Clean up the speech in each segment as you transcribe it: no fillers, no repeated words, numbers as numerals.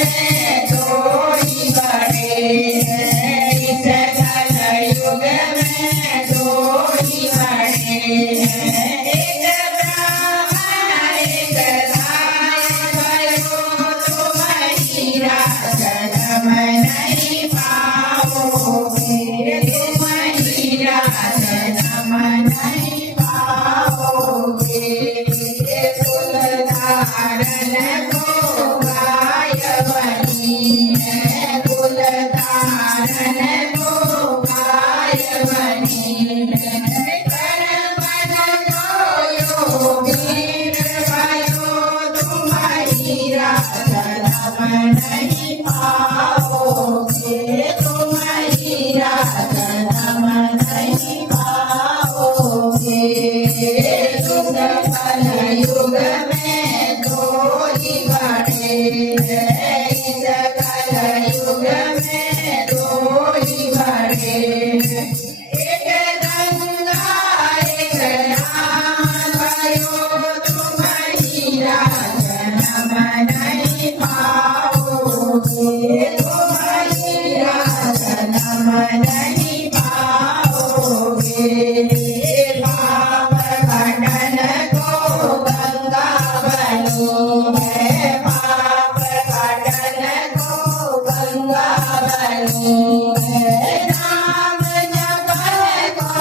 में दो ही बड़े हैं, इस कलयुग में दो ही बड़े हैं। एक ब्राह्मण एक दास भयो, तुम हीरा जन्म नहीं पाओगे, तुम हीरा जन्म नहीं पाओगे। कुलधारण को गाय बनी है, कुलधारण को गाय बनी है। कर्मन को योगीन भयो, तुम हीरा जन्म नहीं पाओगे, तुम हीरा जन्म नहीं पाओगे। कलयुग में दो ही बड़े हैं, इस कलयुग में दो ही बड़े हैं। एक गंगा एक यमुना भयो, तुम हीरा जन्म नहीं पाओगे, तुम हीरा जन्म नहीं पाओगे। पाप खंडन को गंगा बनी है, पाप खंडन को गंगा बनी है। नाम जपन को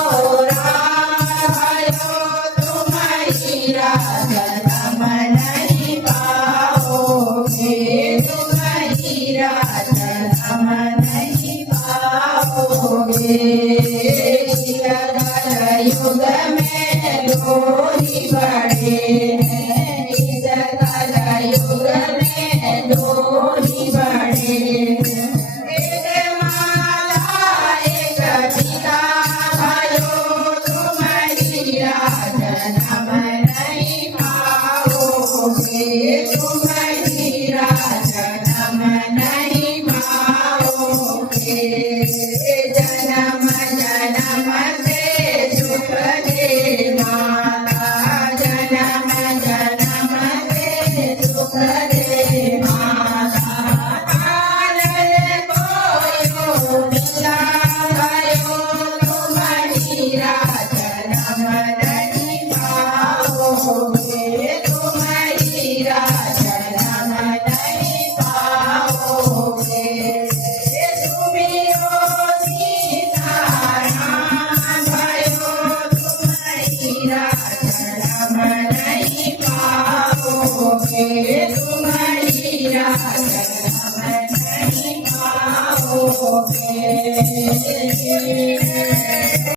राम भयो, तुम हीरा जन्म नहीं पाओगे, तुम हीरा जन्म नहीं पाओगे। कलयुग में दो ही बड़े हैं, इस कलयुग में दो ही बड़े हैं। एक माला एक टीका भयो, तुम हीरा जन्म नहीं पाओगे, तुम हीरा जन्म नहीं पाओगे। जन्म जन्म से सुख दे माता, जन्म जन्म से सुख दे माता। आनंद को मिला भयो, तुम हीरा जन्म नहीं पाओगे, तुम हीरा जन्म नहीं पाओगे। सुमिरो सीताराम भयो, तुम हीरा जन्म नहीं पाओगे, तुम हीरा जन्म नहीं पाओगे।